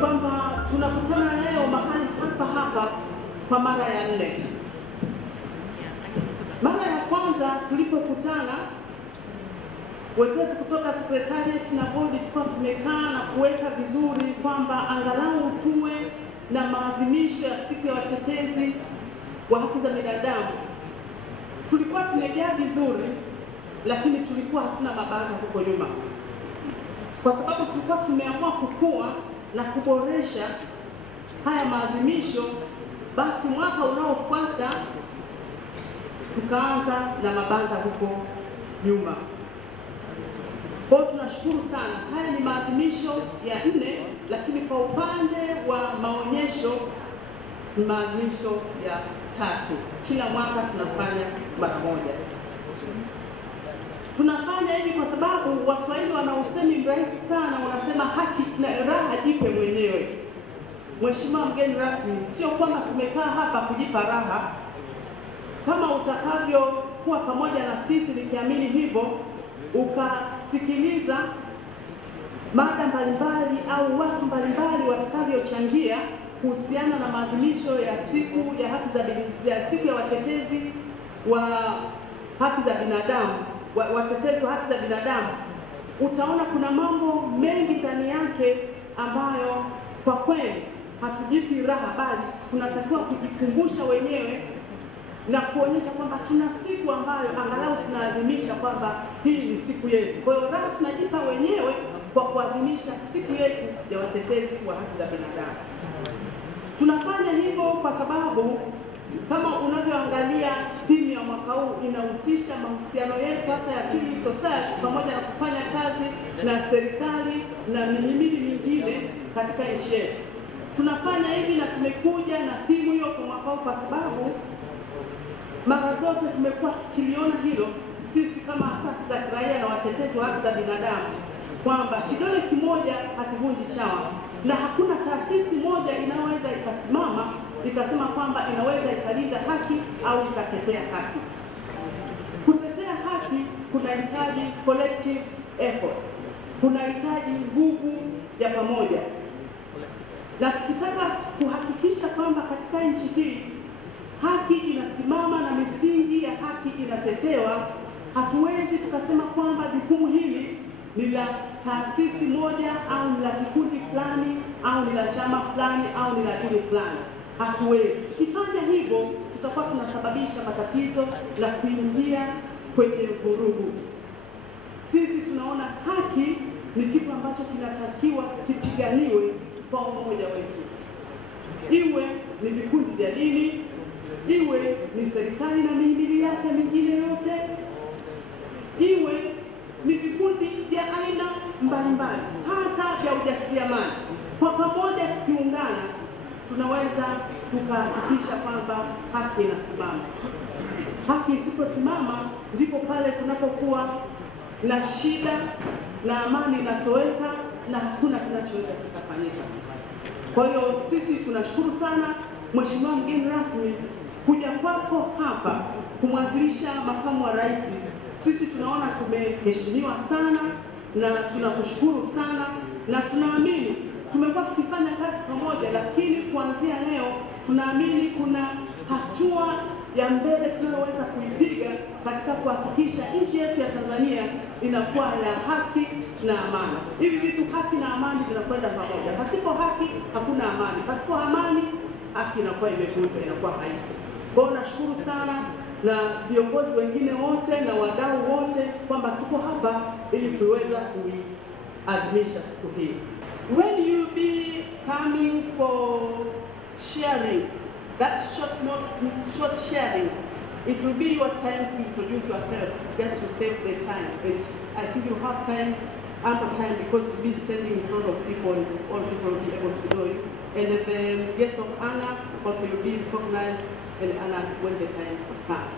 kwamba tunakutana leo mahali hapa kwa mara ya 4. Mara ya kwanza tulipokutana, wenzetu kutoka Secretariat na bodi tulikuwa tumekaa na kuweka vizuri kwamba angalau tuwe na maadhimisho ya siku ya watetezi wa haki za binadamu. Tulikuwa tumejaa vizuri, lakini tulikuwa hatuna mabara huko nyuma, kwa sababu tulikuwa tumeamua kukua na kuboresha haya maadhimisho. Basi mwaka unaofuata tukaanza na mabanda huko nyuma. Kwa hiyo tunashukuru sana. Haya ni maadhimisho ya 4, lakini kwa upande wa maonyesho ni maadhimisho ya 3. Kila mwaka tunafanya mara moja. Tunafanya hivi kwa sababu Waswahili wana usemi mrahisi sana, wanasema haki na raha jipe mwenyewe. Mheshimiwa mgeni rasmi, sio kwamba tumekaa hapa kujipa raha. Kama utakavyokuwa pamoja na sisi, nikiamini hivyo, ukasikiliza mada mbalimbali au watu mbalimbali watakavyochangia kuhusiana na maadhimisho ya siku ya haki za siku ya watetezi wa haki za binadamu, watetezi wa haki za binadamu, utaona kuna mambo mengi ndani yake ambayo kwa kweli hatujipi raha, bali tunatakiwa kujikumbusha wenyewe na kuonyesha kwamba tuna siku ambayo angalau tunaadhimisha kwamba hii ni siku yetu. Kwa hiyo raha tunajipa wenyewe kwa kuadhimisha siku yetu ya watetezi wa haki za binadamu. Tunafanya hivyo kwa sababu kama unavyoangalia theme ya mwaka huu inahusisha mahusiano yetu hasa ya civil society pamoja na kufanya kazi na serikali na mihimili mingine katika nchi yetu. Tunafanya hivi na tumekuja na theme hiyo kwa mwaka huu kwa sababu mara zote tumekuwa tukiliona hilo sisi kama asasi za kiraia na watetezi wa haki za binadamu kwamba kidole kimoja hakivunji chawa, na hakuna taasisi moja inaweza ikasimama ikasema kwamba inaweza ikalinda haki au ikatetea haki. Kutetea haki kunahitaji collective efforts, kunahitaji nguvu ya pamoja, na tukitaka kuhakikisha kwamba katika nchi hii haki inasimama na misingi ya haki inatetewa, hatuwezi tukasema kwamba jukumu hili ni la taasisi moja au ni la kikundi fulani au ni la chama fulani au ni la dini fulani. Hatuwezi. Tukifanya hivyo tutakuwa tunasababisha matatizo na kuingia kwenye vurugu. Sisi tunaona haki ni kitu ambacho kinatakiwa kipiganiwe kwa umoja wetu, iwe ni vikundi vya dini, iwe ni serikali na mihimili yake mingine yote, iwe ni vikundi vya aina mbalimbali, hata vya ujasiriamali. Kwa pamoja tukiungana, tunaweza tukahakikisha kwamba haki inasimama. Haki isiposimama, ndipo pale kunapokuwa na shida na amani inatoweka na hakuna kinachoweza kufanyika. Kwa hiyo sisi tunashukuru sana Mheshimiwa mgeni rasmi kuja kwako hapa kumwakilisha makamu wa rais. Sisi tunaona tumeheshimiwa sana na tunakushukuru sana, na tunaamini tumekuwa tukifanya kazi pamoja, lakini kuanzia leo tunaamini kuna hatua ya mbele tunayoweza kuipiga katika kuhakikisha nchi yetu ya Tanzania inakuwa ya haki na amani. Hivi vitu haki na amani vinakwenda pamoja. Pasipo haki hakuna amani, pasipo amani haki inakuwa imevunjwa, inakuwa haipo. Kwa hiyo nashukuru sana na viongozi wengine wote na wadau wote kwamba tuko hapa ili kuweza kuiadhimisha siku hii. When you be coming for sharing, that short sharing, it will be your time to introduce yourself, just to save the time. And I think you have time, ample time, because you'll be standing in front of people and all people will be able to know you. And the guest of honor also will be recognized and honored when the time comes.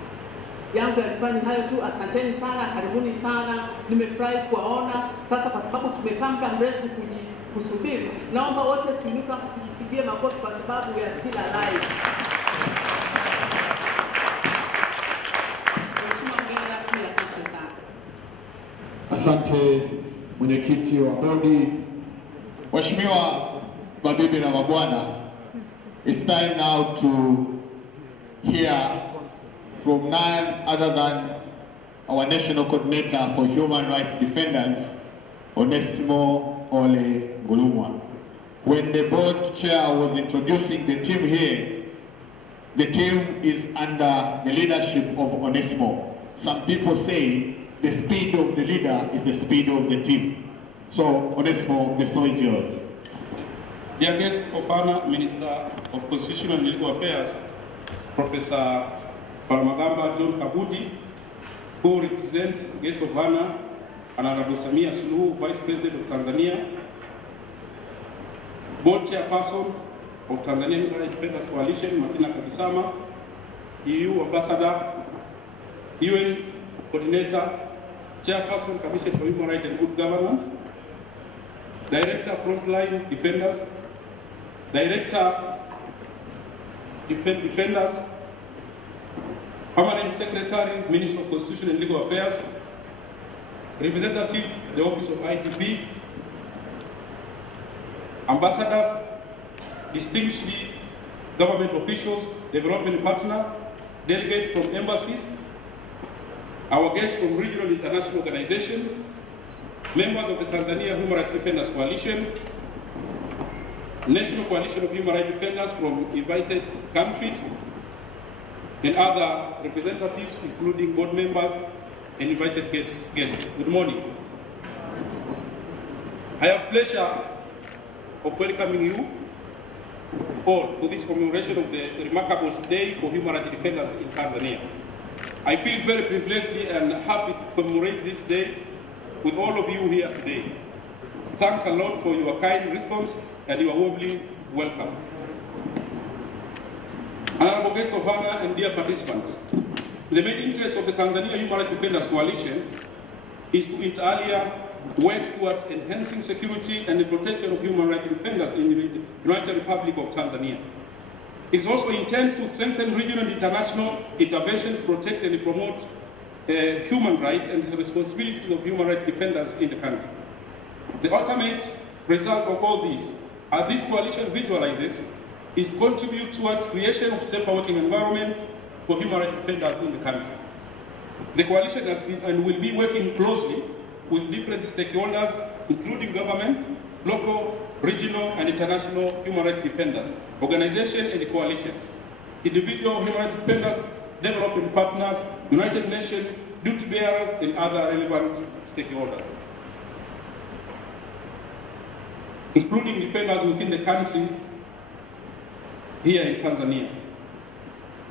Yangu yalikuwa ni hayo tu. Asanteni sana, karibuni sana. Nimefurahi kuwaona. Sasa kwa sababu tumekaa muda mrefu kusubiri, naomba wote tuinuka tujipigie makofi kwa sababu ya still alive. Asante mwenyekiti wa bodi. Mheshimiwa mabibi na mabwana, it's time now to hear from none other than our National Coordinator for Human Rights Defenders, Onesimo Ole Ngulumwa. When the board chair was introducing the team here, the team is under the leadership of Onesimo. Some people say the speed of the leader is the speed of the team. So, Onesimo, the floor is yours. Dear guest of honor, Minister of Constitutional and Legal Affairs, Professor Palamagamba John Kabudi, who represents guest of honor, Honorable Samia Suluhu, Vice President of Tanzania, Board Chairperson of Tanzania Human Rights Defenders Coalition, Martina Kabisama, EU Ambassador, UN Coordinator, Chairperson, Commission for Human Rights and Good Governance, Director, Frontline Defenders, Director, Defenders, Permanent Secretary, Minister of Constitution and Legal Affairs, Representative, the Office of IDP, Ambassadors, distinguished government officials, development partner, delegate from embassies, our guests from regional and international organizations, members of the Tanzania Human Rights Defenders Coalition, National Coalition of Human Rights Defenders from invited countries, and other representatives, including board members and invited guests. Good morning. I have pleasure of welcoming you all to this commemoration of the remarkable day for human rights defenders in Tanzania. I feel very privileged and happy to commemorate this day with all of you here today. Thanks a lot for your kind response, and you are warmly welcome. Honorable guests of honor and dear participants, the main interest of the Tanzania Human Rights Defenders Coalition is to inter alia work towards enhancing security and the protection of human rights defenders in the United Republic of Tanzania. It also intends to strengthen regional and international intervention to protect and promote human rights and the responsibilities of human rights defenders in the country. The ultimate result of all this, as this coalition visualizes, is to contribute towards creation of safer working environment for human rights defenders in the country. The coalition has been and will be working closely with different stakeholders, including government, local, regional, and international human rights defenders, organizations, and coalitions, individual human rights defenders, development partners, United Nations, duty bearers, and other relevant stakeholders, including defenders within the country here in Tanzania.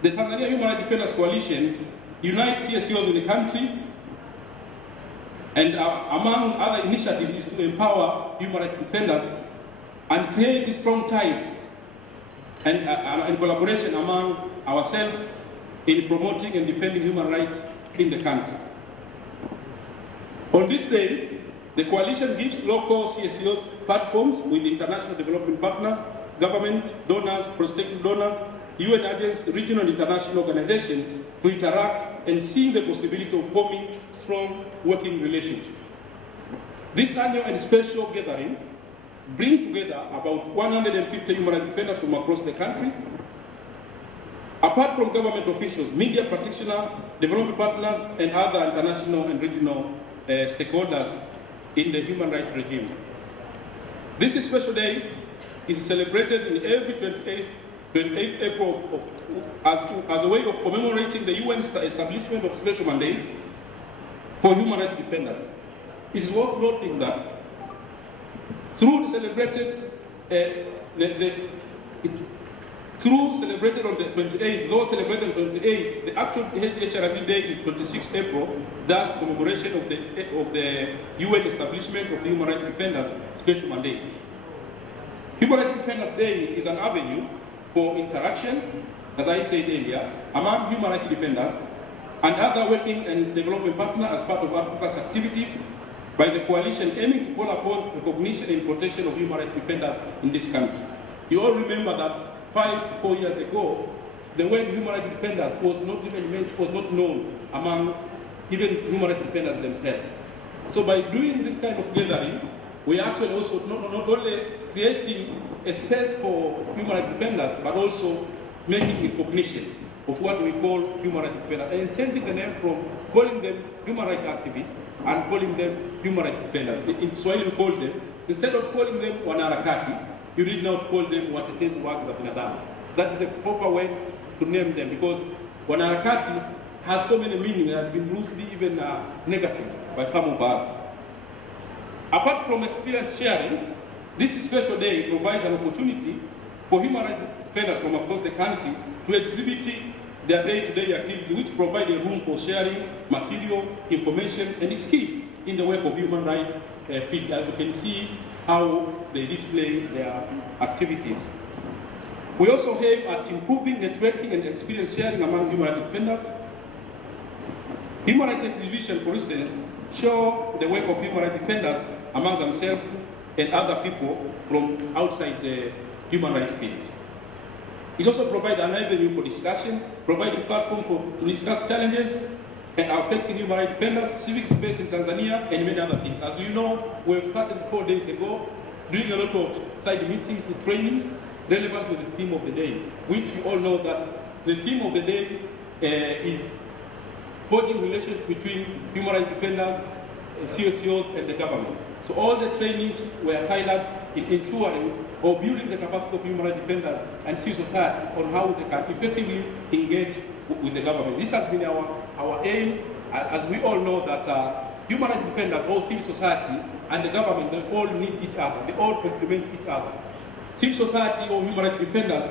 The Tanzania Human Rights Defenders Coalition unites CSOs in the country, and among other initiatives is to empower human rights defenders and create strong ties and collaboration among ourselves in promoting and defending human rights in the country. On this day, the coalition gives local CSOs platforms with international development partners, government, donors, prospective donors, UN agents, regional and international organizations to interact and see the possibility of forming strong working relationships. This annual and special gathering brings together about 150 human rights defenders from across the country. Apart from government officials, media practitioners, development partners, and other international and regional stakeholders in the human rights regime. This special day is celebrated in every 28th April as a way of commemorating the UN establishment of special mandate for human rights defenders. It is worth noting that through celebrated on the 28th, though celebrated on the 28th, the actual HRC day is 26 April, thus commemoration of the UN establishment of human rights defenders special mandate. Human Rights Defenders Day is an avenue for interaction, as I said earlier, among human rights defenders and other working and development partners as part of advocacy activities by the coalition aiming to call upon recognition and protection of human rights defenders in this country. You all remember that 4 years ago, the word human rights defenders was not known among even human rights defenders themselves. So by doing this kind of gathering, we actually also not only creating a space for human rights defenders, but also making recognition of what we call human rights defenders, and changing the name from calling them human rights activists and calling them human rights defenders. In Swahili we call them, instead of calling them wanaharakati, you need now to call them watetezi wa haki za binadamu. That is a proper way to name them, because wanaharakati has so many meanings, it has been loosely even negative by some of us. Apart from experience sharing, this special day provides an opportunity for human rights defenders from across the country to exhibit their day-to-day activity, which provide a room for sharing material, information, and skill in the work of human rights field. As you can see how they display their activities. We also aim at improving networking and experience sharing among human rights defenders. Human rights exhibition, for instance, show the work of human rights defenders among themselves and other people from outside the human rights field. It also provides an avenue for discussion, providing platform to discuss challenges and affecting human rights defenders, civic space in Tanzania, and many other things. As you know, we have started 4 days ago, doing a lot of side meetings and trainings relevant to the theme of the day, which you all know that the theme of the day is forging relations between human rights defenders, CSOs, and the government. So all the trainings were tailored in ensuring or building the capacity of human rights defenders and civil society on how they can effectively engage with the government. This has been our aim, as we all know that human rights defenders, or civil society, and the government, they all need each other. They all complement each other. Civil society or human rights defenders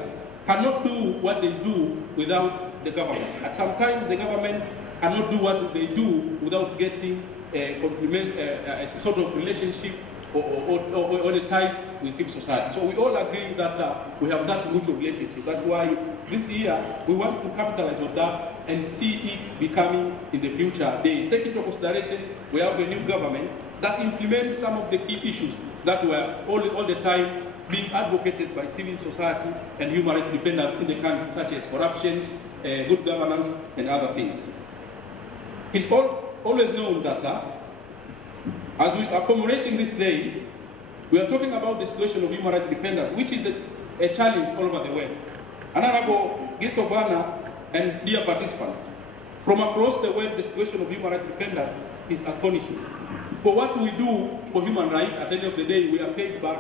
cannot do what they do without the government. At some time, the government cannot do what they do without getting a sort of relationship or the ties with civil society. So we all agree that we have that mutual relationship. That's why this year we want to capitalize on that and see it becoming in the future days. Take into consideration, we have a new government that implements some of the key issues that were all the time being advocated by civil society and human rights defenders in the country, such as corruption, good governance, and other things. It's always known that as we are commemorating this day, we are talking about the situation of human rights defenders, which is a challenge all over the world. Honorable guests of honor and dear participants, from across the world, the situation of human rights defenders is astonishing. For what we do for human rights, at the end of the day, we are paid back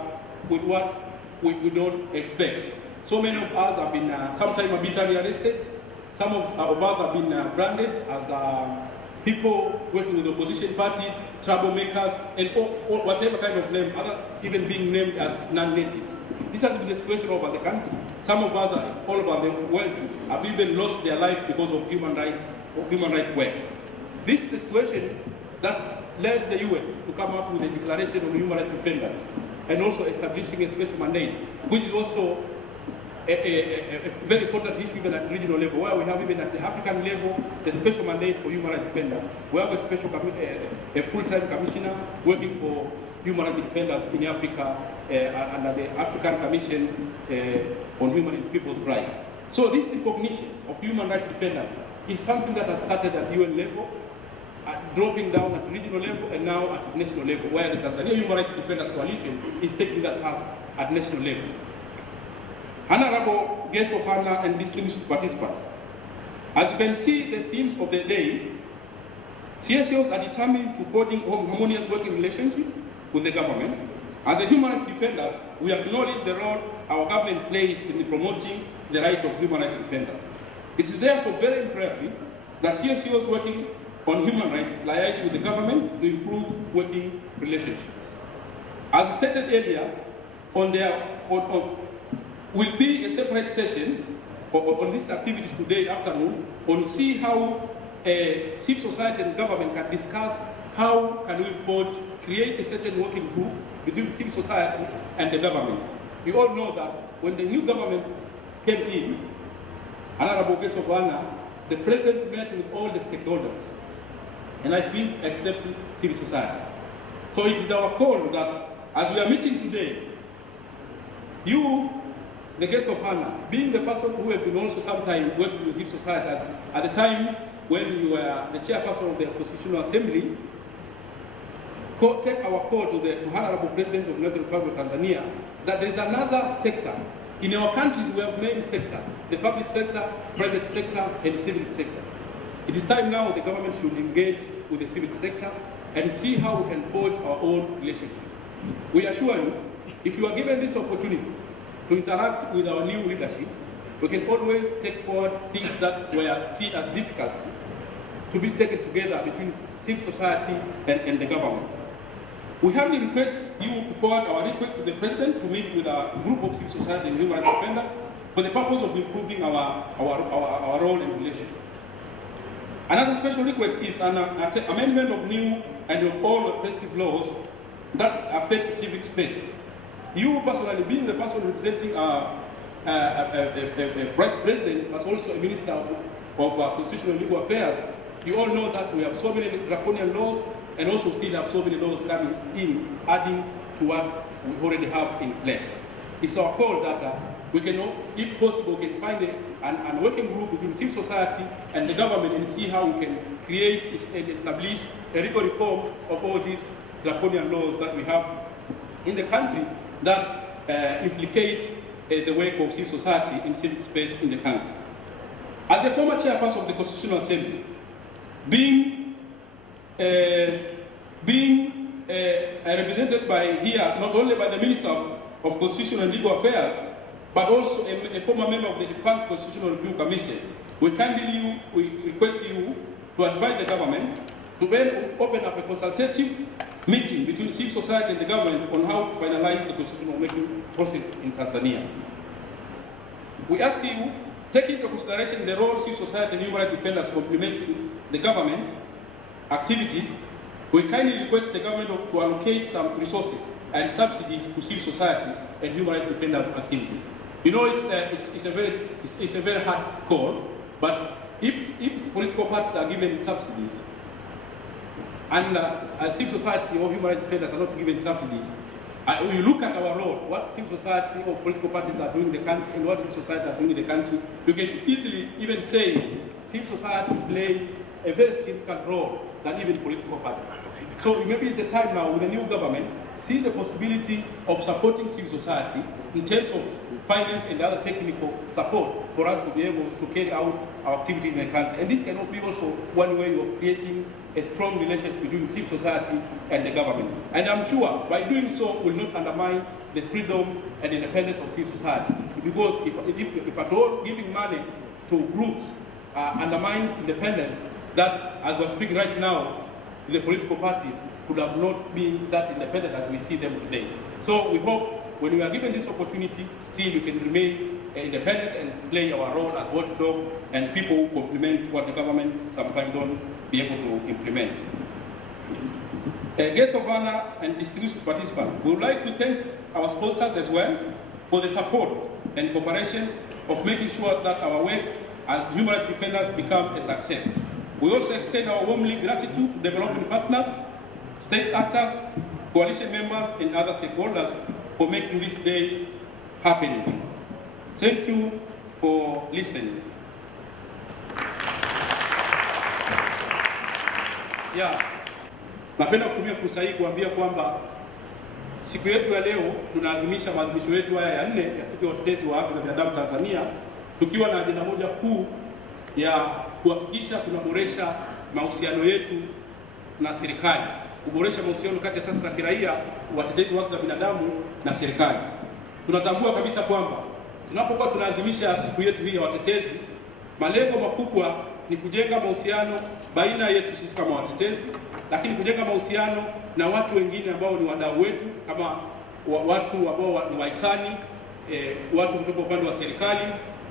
with what we don't expect. So many of us have been sometimes arbitrarily arrested. Some of us have been branded as people working with opposition parties, troublemakers, and whatever kind of name, even being named as non-natives. This has been the situation over the country. Some of us all over the world have even lost their life because of human rights work. This is the situation that led the UN to come up with a declaration of human rights defenders and also establishing a special mandate, which is also a very important issue even at regional level, where we have even at the African level the special mandate for human rights defenders. We have a full-time commissioner working for human rights defenders in Africa under the African Commission on Human and People's Rights. So this recognition of human rights defenders is something that has started at UN level, dropping down at regional level, and now at national level, where the Tanzania Human Rights Defenders Coalition is taking that task at national level. Honorable guests of honor and distinguished participants, as you can see the themes of the day, CSOs are determined to forging harmonious working relationship with the government. As a human rights defenders, we acknowledge the role our government plays in promoting the right of human rights defenders. It is therefore very imperative that CSOs working on human rights liaise with the government to improve working relationship. As stated earlier, will be a separate session on these activities today afternoon on see how civil society and government can discuss how can we create a certain working group between civil society and the government. You all know that when the new government came in, Honorable guest of honor, the president met with all the stakeholders, and I think accepted civil society. So it is our call that as we are meeting today, you, the guest of honor, being the person who have been also sometimes working with civil society, at the time when you were the chairperson of the Constitutional Assembly, take our call to the Honorable President of the Republic of Tanzania that there is another sector. In our countries, we have many sectors: the public sector, private sector, and civic sector. It is time now the government should engage with the civic sector and see how we can forge our own relationship. We assure you, if you are given this opportunity to interact with our new leadership, we can always take forward things that were seen as difficult to be taken together between civil society and the government. We humbly request you to forward our request to the President to meet with a group of civil society and human rights defenders for the purpose of improving our role and relations. Another special request is an amendment of new and of all oppressive laws that affect civic space. You personally, being the person representing Vice President, as also a Minister of Constitutional and Legal Affairs, you all know that we have so many draconian laws and also still have so many laws coming in, adding to what we already have in place. It's our call that we can, if possible, we can find a working group between civil society and the government and see how we can create and establish a legal reform of all these draconian laws that we have in the country that implicate the work of civil society in civic space in the country. As a former chairperson of the Constitutional Assembly, being represented by here, not only by the Minister of Constitutional and Legal Affairs, but also a former member of the defunct Constitutional Review Commission, we request you to advise the government to then open up a consultative meeting between civil society and the government on how to finalize the constitutional making process in Tanzania. We ask you, take into consideration the role civil society and human rights defenders complementing the government activities. We kindly request the government to allocate some resources and subsidies to civil society and human rights defenders activities. You know, it's a very hard call, but if political parties are given subsidies and civil society or human rights defenders are not given subsidies, we look at our role, what civil society or political parties are doing in the country and what civil society are doing in the country, you can easily even say civil society play a very significant role than even political parties. So maybe it's a time now with the new government, see the possibility of supporting civil society in terms of finance and other technical support for us to be able to carry out our activities in the country. And this cannot be also one way of creating a strong relationship between civil society and the government. And I'm sure by doing so will not undermine the freedom and independence of civil society. Because if at all giving money to groups undermines independence, that as we're speaking right now, the political parties could have not been that independent as we see them today. So we hope when we are given this opportunity, still we can remain independent and play our role as watchdog and people who complement what the government sometimes don't be able to implement. Guests of honor and distinguished participants, we would like to thank our sponsors as well for the support and cooperation of making sure that our work as human rights defenders become a success. We also extend our warmly gratitude to development partners, state actors, coalition members, and other stakeholders for making this day happen. Thank you for listening. Napenda kutumia fursa hii kuambia kwamba siku yetu ya leo tunaadhimisha maadhimisho yetu haya ya 4 ya siku ya utetezi wa haki za binadamu Tanzania, tukiwa na ajenda moja kuu ya kuhakikisha tunaboresha mahusiano yetu na serikali, kuboresha mahusiano kati ya asasi za kiraia, watetezi wa haki za binadamu na serikali. Tunatambua kabisa kwamba tunapokuwa tunaadhimisha siku yetu hii ya watetezi, malengo makubwa ni kujenga mahusiano baina yetu sisi kama watetezi, lakini kujenga mahusiano na watu wengine ambao ni wadau wetu, kama watu ambao ni wahisani, watu kutoka upande wa serikali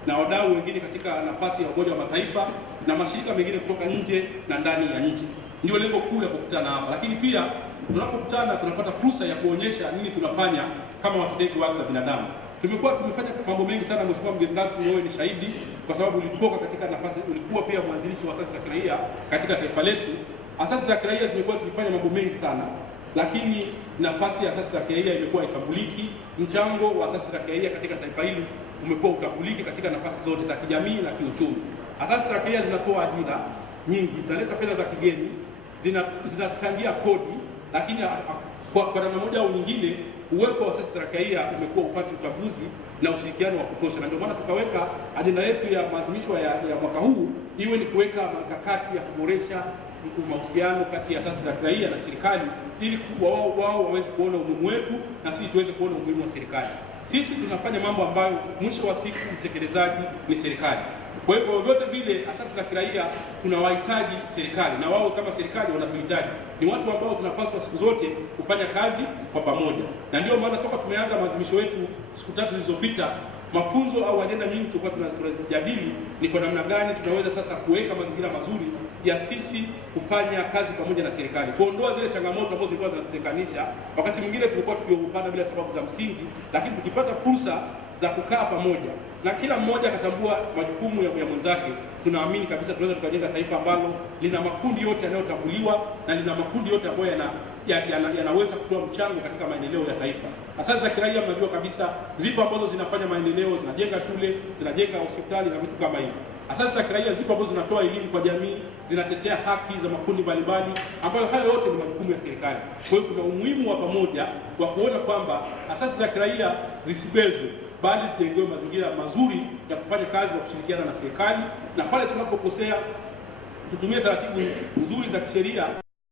na wadau wengine katika nafasi ya Umoja wa Mataifa na mashirika mengine kutoka nje na ndani ya nchi. Ndio lengo kuu la kukutana hapa. Lakini pia tunapokutana tunapata fursa ya kuonyesha nini tunafanya kama watetezi wa haki za binadamu. Tumefanya mambo mengi sana, Mheshimiwa mgeni rasmi, wewe ni shahidi, kwa sababu ulikuwa katika nafasi, ulikuwa pia mwanzilishi wa asasi za kiraia katika taifa letu. Asasi za kiraia zimekuwa zikifanya mambo mengi sana, lakini nafasi ya asasi za kiraia imekuwa itambuliki. Mchango wa asasi za kiraia katika taifa hili umekuwa utambuliki katika nafasi zote za kijamii na kiuchumi. Asasi za kiraia zinatoa ajira nyingi, zinaleta fedha za kigeni, zinachangia kodi, lakini kwa namna moja au nyingine uwepo wa asasi za kiraia umekuwa upate utambuzi na ushirikiano wa kutosha, na ndio maana tukaweka ajenda yetu ya maadhimisho ya mwaka huu iwe ni kuweka mikakati ya kuboresha mahusiano kati ya asasi za kiraia na serikali, ili wao waweze kuona umuhimu wetu na sisi tuweze kuona umuhimu wa serikali. Sisi tunafanya mambo ambayo mwisho wa siku mtekelezaji ni serikali. Kwa hivyo vyote vile asasi za kiraia tunawahitaji serikali, na wao kama serikali wanatuhitaji. Ni watu ambao tunapaswa siku zote kufanya kazi kwa pamoja, na ndio maana toka tumeanza maadhimisho yetu siku 3 zilizopita, mafunzo au ajenda nyingi tulikuwa tunajadili ni kwa namna gani tunaweza sasa kuweka mazingira mazuri ya sisi kufanya kazi pamoja na serikali, kuondoa zile changamoto ambazo zilikuwa zinatutenganisha. Wakati mwingine tulikuwa tukiogopana bila sababu za msingi, lakini tukipata fursa za kukaa pamoja na kila mmoja akatambua majukumu ya mwenzake, tunaamini kabisa tunaweza tukajenga taifa ambalo lina makundi yote yanayotambuliwa na lina makundi yote ambayo yanaweza kutoa mchango katika maendeleo ya taifa. Asasi za kiraia mnajua kabisa zipo ambazo zinafanya maendeleo, zinajenga shule, zinajenga hospitali na vitu kama hivyo. Asasi za kiraia zipo ambazo zinatoa elimu kwa jamii, zinatetea haki za makundi mbalimbali, ambayo hayo yote ni majukumu ya serikali. Kwa hiyo kuna umuhimu wa pamoja wa kuona kwamba asasi za kiraia zisibezwe, bali zijengewe mazingira mazuri ya kufanya kazi kwa kushirikiana na serikali, na pale tunapokosea tutumie taratibu nzuri za kisheria